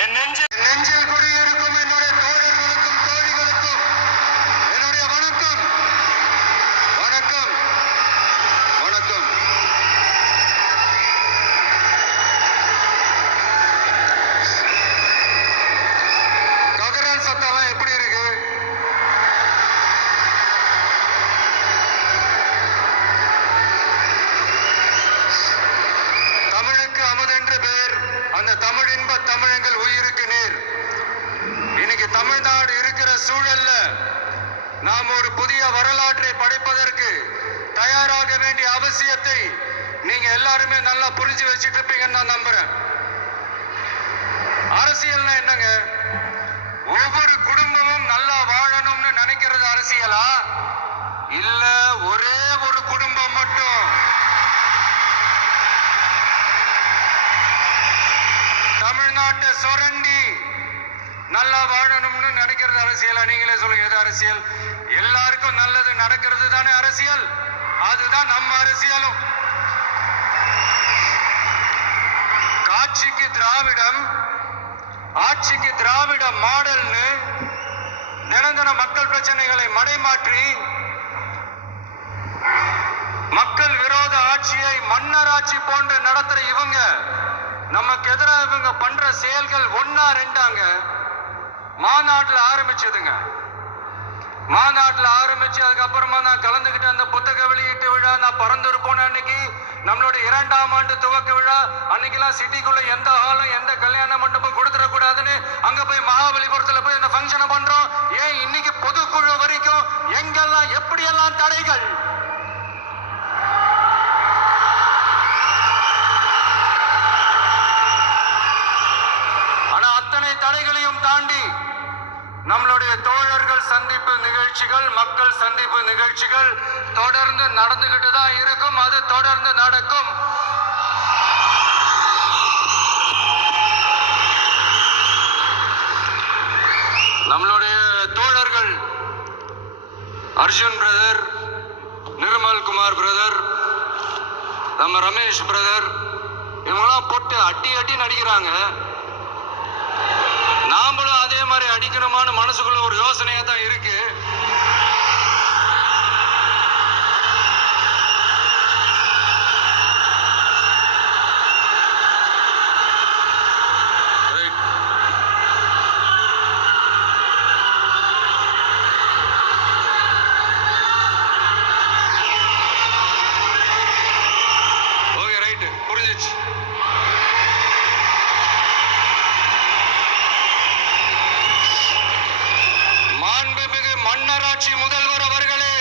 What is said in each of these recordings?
என் நெஞ்சில் குடியிருக்கும் என்னுடைய தோழர்களுக்கும் தோழிகளுக்கும் என்னுடைய வணக்கம் வணக்கம் வணக்கம். ககரான் சத்தம்லாம் எப்படி இருக்கு? தமிழுக்கு அமுதென்று பேர், அந்த தமிழ் இன்ப தமிழங்கள் உயிருக்கு நேர். இன்னைக்கு தமிழ்நாடு இருக்கிற சூழல்ல நாம் ஒரு புதிய வரலாற்றை படைப்பதற்கு தயாராக வேண்டிய அவசியத்தை நீங்க எல்லாருமே நல்லா புரிஞ்சு வச்சுட்டு இருப்பீங்கன்னு நான் நம்புறேன். அரசியல்னா என்னங்க? ஒவ்வொரு குடும்பமும் நல்லா வாழணும்னு நினைக்கிறது அரசியலா? இல்ல ஒரே ஒரு குடும்பம் மட்டும் தமிழ்நாட்டை சுரண்டி நல்லா வாழணும்னு நினைக்கிறது அரசியலா? நீங்களே சொல்லுங்க, எது அரசியல்? எல்லாருக்கும் நல்லது நடக்கிறது தானே அரசியல். அதுதான் நம்ம அரசியலும். காட்சிக்கு திராவிடம், ஆட்சிக்கு திராவிட மாடல்னு தினந்தன மக்கள் பிரச்சனைகளை மடைமாற்றி மக்கள் விரோத ஆட்சியை மன்னராட்சி போன்று நடத்துற இவங்க நமக்கு எதிராக இவங்க பண்ற செயல்கள் ஒன்னா ரெண்டாங்க. மாநாட்டில் ஆரம்பிச்சதுங்க. மாநாட்டில் ஆரம்பிச்சு அதுக்கப்புறமா நான் கலந்துகிட்ட அந்த புத்தக வெளியீட்டு விழா, நான் பரந்தூர் போன அன்னைக்கு நம்மளுடைய 2ஆம் ஆண்டு துவக்க விழா அன்னைக்கெல்லாம் சிட்டிக்குள்ள எந்த ஹாலும் எந்த கல்யாண மண்டபம் கொடுத்துடக்கூடாதுன்னு அங்க போய் மகாபலிபுரத்துல போய் இந்த ஃபங்க்ஷனை பண்றோம். ஏன் இன்னைக்கு பொதுக்குழு வரைக்கும் எங்கெல்லாம் எப்படியெல்லாம் தடைகள்? ஆனா அத்தனை தடைகளையும் தாண்டி நம்மளுடைய தோழர்கள் சந்திப்பு நிகழ்ச்சிகள், மக்கள் சந்திப்பு நிகழ்ச்சிகள் தொடர்ந்து நடந்துகிட்டு தான் இருக்கும். அது தொடர்ந்து நடக்கும். நம்மளுடைய தோழர்கள் அர்ஜுன் பிரதர், நிர்மல் குமார் பிரதர், நம்ம ரமேஷ் பிரதர், இவங்களாம் போட்டு அட்டி அட்டி நடிக்கிறாங்க. நாமளும் அதே மாதிரி அடிக்கணுமான்னு மனசுக்குள்ள ஒரு யோசனையா தான் இருக்கு. ஓகே, ரைட்டு, புரிஞ்சிச்சு. மாண்புமிகு மன்னராட்சி முதல்வர் அவர்களே,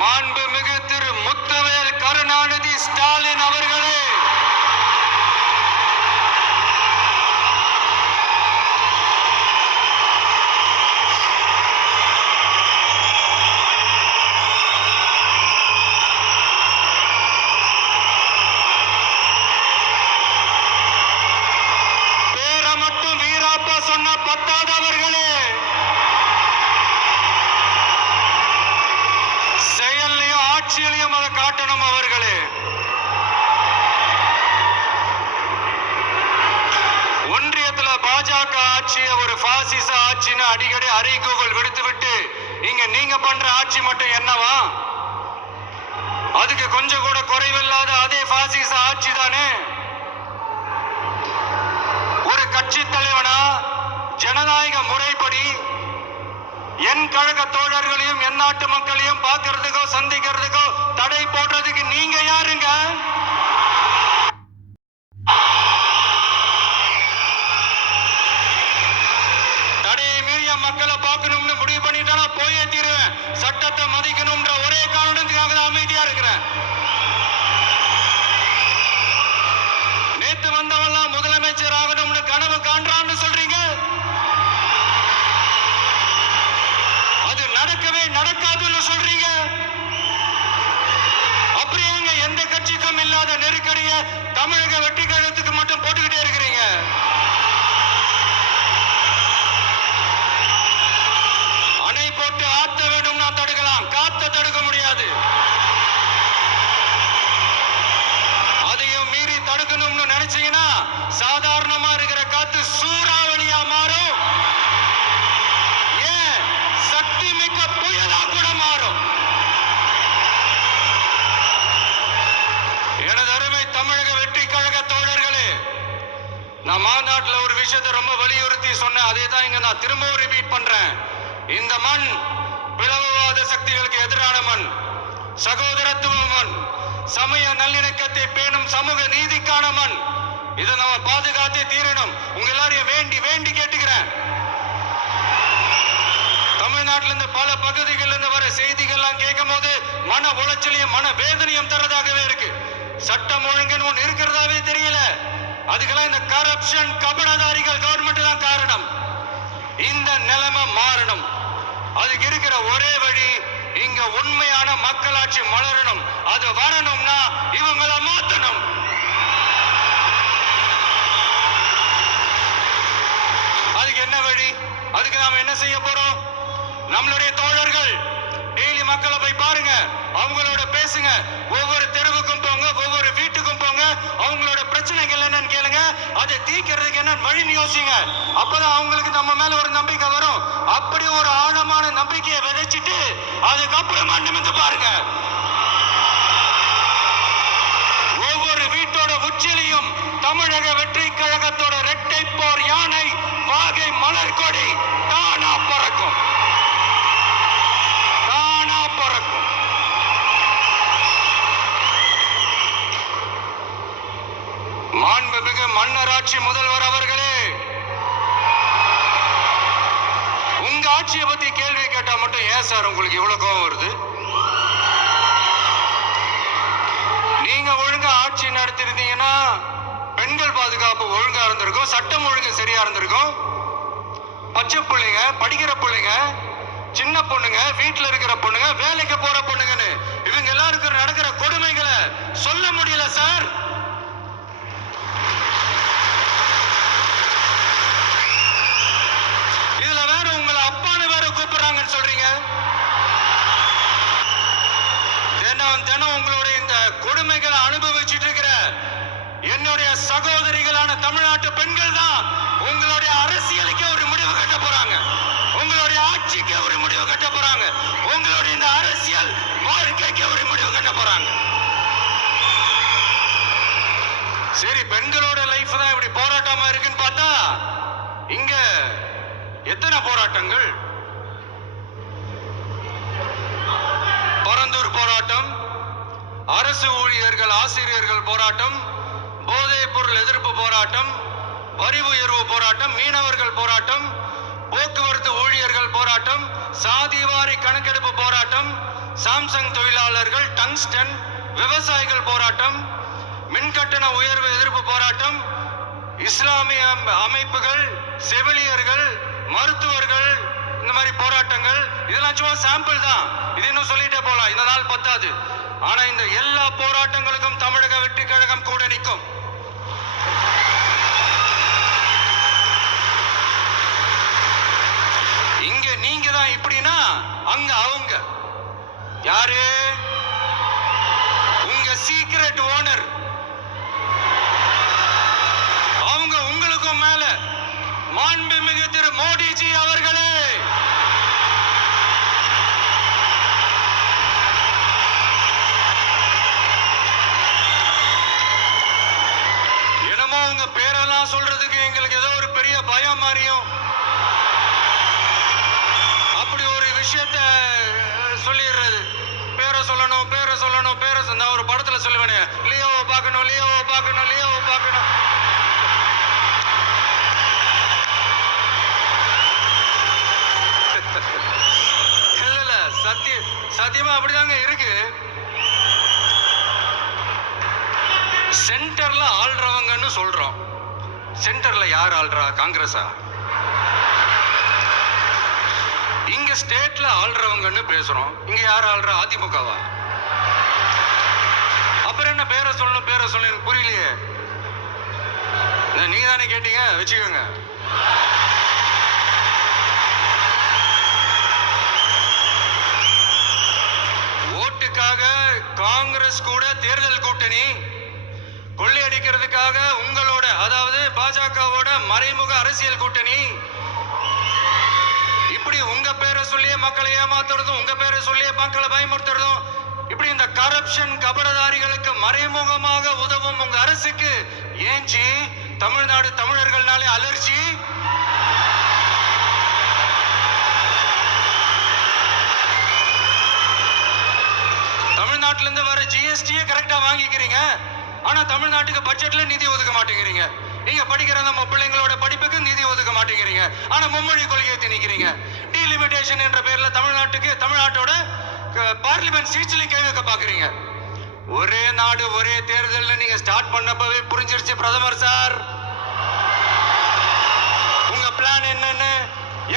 மாண்புமிகு திரு முத்துவேல் கருணாநிதி ஸ்டாலின் அவர்களே, சொன்ன பத்தாதவர்களே, செயல்லையும் ஆட்சியிலையும் அதை காட்டணும் அவர்களே. ஒன்றியத்துல பாஜக ஆட்சியை ஒரு பாசிச ஆட்சின்னு அடிக்கடி அறிக்கூவல் விடுத்துவிட்டு இங்க நீங்க பண்ற ஆட்சி மட்டும் என்னவா? அதுக்கு கொஞ்சம் கூட குறைவில்லாத அதே பாசிச ஆட்சி தானே. ஒரு கட்சி தலைவனா ஜனநாயக முறைப்படி என் கழக தோழர்களையும் என் நாட்டு மக்களையும் பார்க்கறதுக்கோ சந்திக்கிறதுக்கோ தடை போடுறதுக்கு நீங்க யாருங்க? தடையை மீறிய மக்களை பார்க்கணும்னு முடிவு பண்ணிட்டா போயே தீருவேன். சட்டத்தை மதிக்கணும்ன்ற ஒரே காரணத்துக்காக தான் அமைதியா இருக்கிறேன். நேத்து வந்தவெல்லாம் முதலமைச்சர் ஆகணும்னு கனவு காண்றான்னு சொல்றீங்க. அது நடக்கவே நடக்காதுன்னு சொல்றீங்க. அப்படியே எந்த கட்சிக்கும் இல்லாத நெருக்கடியை தமிழக வெற்றி கழகத்துக்கு மட்டும் போட்டுக்கிட்டே இருக்கிறீங்க. அணை போட்டு ஆத்த வேண்டும், நான் தடுக்கலாம், காத்த தடுக்க முடியாது. மாநாட்டுல ஒரு விஷயத்தை ரொம்ப வலியுறுத்தி சொன்ன, அதே தான் இங்க நான் திரும்பவும் ரிப்பீட் பண்றேன். இந்த மண் பிளவுவாத சக்திகளுக்கு எதிரான மண், சகோதரத்துவ மண், சமய நல்லிணக்கத்தை பேணும் சமூக நீதிக்கான மண். இதை நம்ம பாதுகாத்தே தீரணும். உங்க எல்லாரையும் வேண்டி வேண்டி கேட்டுக்கிறேன். தமிழ்நாட்டில இருந்து பல பகுதிகளில் இருந்து வர செய்திகள்லாம் கேட்கும் போது மன உளைச்சலையும் மன வேதனையும் தரதாகவே இருக்கு. சட்டம் ஒழுங்குன்னு ஒண்ணு இருக்கிறதாவே தெரியல. அதுக்கெல்லாம் இந்த கரப்ஷன் கபடதாரிகள் கவர்மெண்ட் தான் காரணம். இந்த நிலைமை மாறணும். அதுக்கு இருக்கிற ஒரே வழி, இங்க உண்மையான மக்களாட்சி மலரணும். அது வரணும்னா இவங்களை மாத்தணும். அதுக்கு என்ன வழி? அதுக்கு நாம என்ன செய்ய போறோம்? நம்மளுடைய தோழர்கள் டெய்லி மக்களை போய் பாருங்க, அவங்களோட பேசுங்க, ஒவ்வொரு தெருவுக்கும் போங்க, ஒவ்வொரு வீட்டுக்கும் போங்க, அவங்களோட பிரச்சனைகள் என்னன்னு கேளுங்க, அதை தீர்க்கிறதுக்கு என்ன வழின்னு யோசிங்க. அப்பதான் அவங்களுக்கு நம்ம மேல ஒரு நம்பிக்கை வரும். அப்படி ஒரு ஆழமான நம்பிக்கையை விதைச்சிட்டு அதுக்கப்புறமா நிமிர்ந்து பாருங்க. ஒவ்வொரு வீட்டோட உச்சிலையும் தமிழக வெற்றி கழகத்தோட இரட்டை போர் யானை வாகை மலர் கொடி தானா பறக்கும். மாண்புமிகு மன்னராட்சி முதல்வர் அவர்களே, உங்க ஆட்சியை பத்தி கேள்வி கேட்டா மட்டும் ஏன் சார் உங்களுக்கு இவ்வளவு கோபம் வருது? நீங்க ஒழுங்கா ஆட்சி நடத்திருந்தீங்கன்னா பெண்கள் பாதுகாப்பு ஒழுங்கா இருந்திருக்கும், சட்டம் ஒழுங்கு சரியா இருந்திருக்கும். பச்சை பிள்ளைங்க, படிக்கிற பிள்ளைங்க, சின்ன பொண்ணுங்க, வீட்டுல இருக்கிற பொண்ணுங்க, வேலைக்கு போற பொண்ணுங்கன்னு இவங்க எல்லாருக்கும் நடக்கிற கொடுமைகளை சொல்ல முடியல சார். இதுல வேற உங்களை அப்பான்னு வேற கூப்பிடுறாங்கன்னு சொல்றீங்க. தினம் தினம் உங்களுடைய இந்த கொடுமைகளை அனுபவிச்சுட்டு இருக்கிற என்னுடைய சகோதரிகளான தமிழ்நாட்டு பெண்கள் தான் உங்களுடைய அரசியலுக்கு ஒரு முடிவு கட்ட போறாங்க, உங்களுடைய ஆட்சிக்கு ஒரு முடிவு கட்ட போறாங்க, உங்களுடைய இந்த அரசியல் வாழ்க்கைக்கு ஒரு முடிவு கட்ட போறாங்க. சரி, பெண்களோட லைஃப் தான் இப்படி போராட்டமா இருக்குன்னு பார்த்தா இங்க எத்தனை போராட்டங்கள்? பரந்தூர் போராட்டம், அரசு ஊழியர்கள் ஆசிரியர்கள் போராட்டம், போதைப் பொருள் எதிர்ப்பு போராட்டம், வரி உயர்வு போராட்டம், மீனவர்கள் போராட்டம், போக்குவரத்து ஊழியர்கள் போராட்டம், சாதிவாரி கணக்கெடுப்பு போராட்டம், சாம்சங் தொழிலாளர்கள், டங்ஸ்டன், விவசாயிகள் போராட்டம், மின்கட்டண உயர்வு எதிர்ப்பு போராட்டம், இஸ்லாமிய அமைப்புகள், செவிலியர்கள், மருத்துவர்கள், இந்த மாதிரி போராட்டங்கள். இதெல்லாம் சும்மா சாம்பிள் தான். இது இன்னும் சொல்லிட்டே போலாம், இந்த நாள் பத்தாது. ஆனா இந்த எல்லா போராட்டங்களுக்கும் தமிழக வெற்றி கழகம் கூட நிற்கும். இங்க நீங்க தான் இப்படின்னா அங்க அவங்க யாரு? உங்க சீக்ரெட் ஓனர். அவங்க உங்களுக்கும் மேல. மாண்புமிகு திரு மோடிஜி அவர்களே, என்னமோ உங்க பேரெல்லாம் சொல்றதுக்கு எங்களுக்கு ஏதோ ஒரு பெரிய பயம் மாதிரியும் அப்படி ஒரு விஷயத்த சொல்லிடுறது. பேரை சொல்லணும், பேரை சொல்லணும், பேரை நான் ஒரு படத்துல சொல்லுவேனே, லியோவை பார்க்கணும், லியோவை பார்க்கணும், லியோவை பார்க்கணும். இல்ல சத்தியமா அப்படிதாங்க இருக்கு. சென்டர்ல ஆள்றவங்கன்னு சொல்றோம். சென்டர்ல யார் ஆள்றா? காங்கிரஸா? இங்க ஸ்டேட்ல ஆள்றவங்கன்னு பேசுறோம். இங்க யார் ஆள்றா? அதிமுகவா? அப்புறம் என்ன பேரை சொல்லணும், பேரை சொல்லணும்? புரியலையே. நீங்க தானே கேட்டீங்க, வச்சுக்கோங்க. ஓட்டுக்காக காங்கிரஸ் கூட தேர்தல் கூட்டணி, கொள்ளையடிக்கிறதுக்காக உங்களோட, அதாவது பாஜகவோட மறைமுக அரசியல் கூட்டணி, இப்படி உங்க பேரை சொல்லியே மக்களை ஏமாத்துறதும், உங்க பேரை சொல்லியே மக்களை பயமுறுத்துறதும், இப்படி இந்த கரப்ஷன் கபடதாரிகளுக்கு மறைமுகமாக உதவும் உங்க அரசுக்கு ஏஞ்சி தமிழ்நாடு தமிழர்கள்னாலே அலர்ஜி. தமிழ்நாட்டில இருந்து வர ஜிஎஸ்டியை கரெக்டா வாங்கிக்கிறீங்க, ஆனா தமிழ்நாட்டுக்கு பட்ஜெட்ல நிதி ஒதுக்க மாட்டேங்கிறீங்க. நீங்க படிக்கிற நம்ம பிள்ளைங்களோட படிப்புக்கு நிதி ஒதுக்க மாட்டேங்கிறீங்க, ஆனா மும்மொழி கொள்கையை திணிக்கிறீங்க. டீலிமிட்டேஷன் என்ற பேர்ல தமிழ்நாட்டோட பார்லிமெண்ட் சீட்ஸ்லயும் கை வைக்க பாக்குறீங்க. ஒரே நாடு ஒரே தேர்தல் நீங்க ஸ்டார்ட் பண்ணப்பவே புரிஞ்சிருச்சு பிரதமர் சார், உங்க பிளான் என்னன்னு,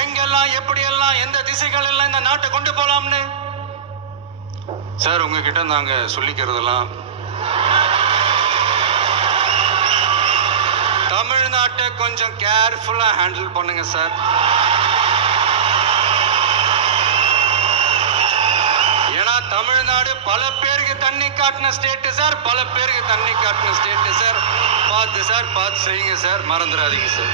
எங்கெல்லாம் எப்படியெல்லாம் எந்த திசைகள் எல்லாம் இந்த நாட்டை கொண்டு போலாம்னு. சார் உங்ககிட்ட நாங்க சொல்லிக்கிறதெல்லாம் தமிழ்நாட்டை கொஞ்சம் கேர்ஃபுல்லா ஹேண்டில் பண்ணுங்க சார். ஏன்னா தமிழ்நாடு பல பேருக்கு தண்ணி காட்டின ஸ்டேட் சார், பல பேருக்கு தண்ணி காட்டின ஸ்டேட் சார். பார்த்து செய்யுங்க சார், மறந்துடாதீங்க சார்.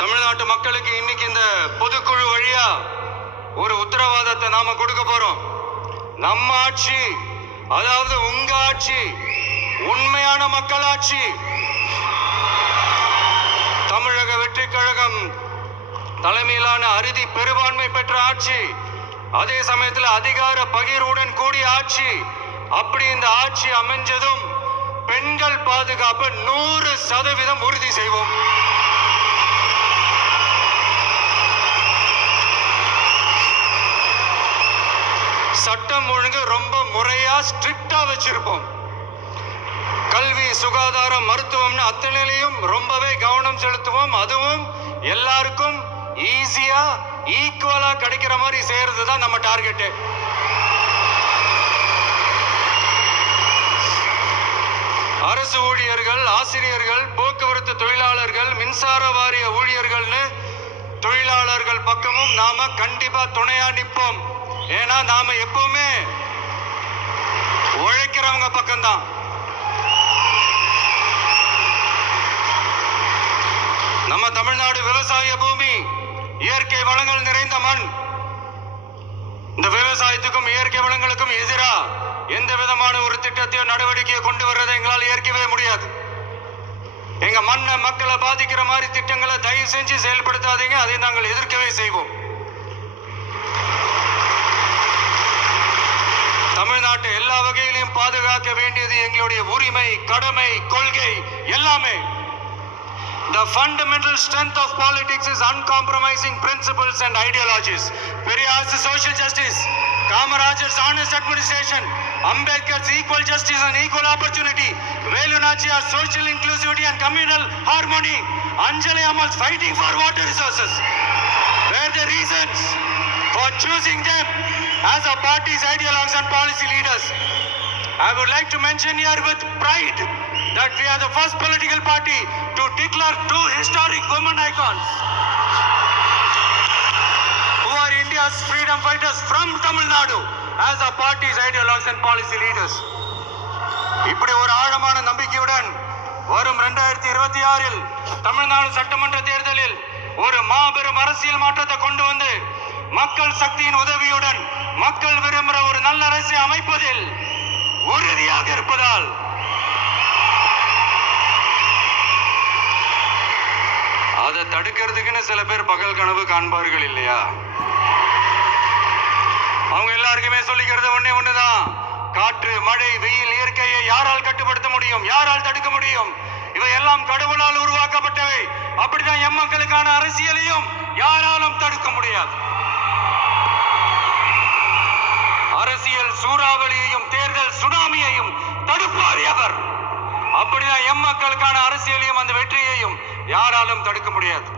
தமிழ்நாட்டு மக்களுக்கு இன்னைக்கு இந்த பொதுக்குழு வழியா ஒரு உத்தரவாதத்தை நாம கொடுக்க போறோம். நம்ம ஆட்சி, அதாவது உங்க ஆட்சி, உண்மையான மக்களாட்சி. தமிழக வெற்றி கழகம் தலைமையிலான அறுதி பெரும்பான்மை பெற்ற ஆட்சி, அதே சமயத்தில் அதிகார பகிர்வுடன் கூடிய ஆட்சி. அப்படி இந்த ஆட்சி அமைஞ்சதும் பெண்கள் பாதுகாப்பு 100% உறுதி செய்வோம். சட்டம் ஒழுங்கு ரொம்ப முறையா ஸ்ட்ரிக்டா வச்சிருப்போம். கல்வி, சுகாதாரம், மருத்துவம்னு அத்தனையிலையும் ரொம்பவே கவனம் செலுத்துவோம். அதுவும் எல்லாருக்கும் ஈஸியா ஈக்குவலா கிடைக்கிற மாதிரி செய்யறது தான் நம்ம டார்கெட். அரசு ஊழியர்கள், ஆசிரியர்கள், போக்குவரத்து தொழிலாளர்கள், மின்சார வாரிய ஊழியர்கள்னு தொழிலாளர்கள் பக்கமும் நாம கண்டிப்பா துணையா நிற்போம். ஏன்னா நாம எப்பவுமே உழைக்கிறவங்க பக்கம்தான். நம்ம தமிழ்நாடு விவசாய பூமி, இயற்கை வளங்கள் நிறைந்த மண். இந்த விவசாயத்துக்கும் இயற்கை வளங்களுக்கும் எதிரா எந்த விதமான ஒரு திட்டத்தையோ நடவடிக்கையை கொண்டு வர்றதை எங்களால் ஏற்கவே முடியாது. எங்க மண்ணை, மக்களை பாதிக்கிற மாதிரி திட்டங்களை தயவு செஞ்சு செயல்படுத்தாதீங்க. அதை நாங்கள் எதிர்க்கவே செய்வோம். தமிழ்நாட்டை எல்லா வகையிலும் பாதுகாக்க வேண்டியது எங்களுடைய உரிமை, கடமை, கொள்கை எல்லாமே. The fundamental strength of politics is uncompromising principles and ideologies. Periyar's social justice, Kamarajar's honest administration, Ambedkar's equal justice and equal opportunity, Velu Nachiyar's social inclusivity and communal harmony, Anjali Ammal's fighting for water resources were the reasons for choosing them as our party's ideologues and policy leaders. I would like to mention here with pride that we are the first political party to declare two historic women icons who are India's freedom fighters from Tamil Nadu as our party's ideologues and policy leaders. இப்படி ஒரு ஆழமான நம்பிக்கையுடன் வரும் 2026 தமிழ்நாடு சட்டமன்ற தேர்தலில் ஒரு மாபெரும் அரசியல் மாற்றத்தை கொண்டு வந்து மக்கள் சக்தியின் உதவியுடன் மக்கள் விரும்புகிற ஒரு நல்ல அரசை அமைப்பதில் உறுதியாக இருப்பதால் அதை தடுக்கிறதுக்குன்னு சில பேர் பகல் கனவு காண்பார்கள் இல்லையா? அவங்க எல்லாருக்குமே சொல்லிக்கிறது ஒண்ணுதான். காற்று, மழை, வெயில், இயற்கையை யாரால் கட்டுப்படுத்த முடியும்? யாரால் தடுக்க முடியும்? இவை எல்லாம் கடவுளால் உருவாக்கப்பட்டவை. அப்படிதான் எம்மக்களுக்கான அரசியலையும் யாராலும் தடுக்க முடியாது. அரசியல் சூறாவளியையும் தேர்தல் சுனாமியையும் தடுப்பார் எவர். அப்படிதான் எம்மக்களுக்கான அரசியலையும் அந்த வெற்றியையும் யாராலும் தடுக்க முடியாது.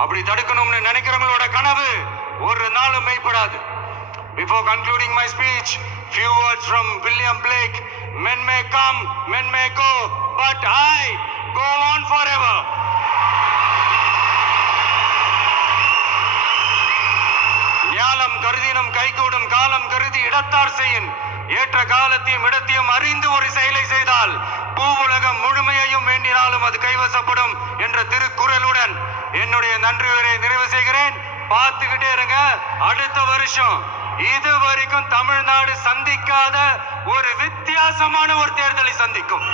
அப்படி தடுக்கணும்னு நினைக்கிறவங்களோட கனவு ஒரு நாளும் மெய்ப்படாது. Before concluding my speech, few words from William Blake. Men may come, men may go, but I go on forever. ஞாலம் கருதினம் கைகூடும் காலம் கருதி இடத்தார் செய்யின். ஏற்ற காலத்தையும் இடத்தையும் அறிந்து ஒரு செயலை செய்தால் பூவுலகம் முழுமையையும் வேண்டினாலும் அது கைவசப்படும் என்ற திருக்குறளுடன் என்னுடைய நன்றி உரையை நிறைவு செய்கிறேன். பார்த்துக்கிட்டே இருங்க. அடுத்த வருஷம் இதுவரைக்கும் தமிழ்நாடு சந்திக்காத ஒரு வித்தியாச வித்தியாசமான ஒரு தேர்தலை சந்திக்கும்.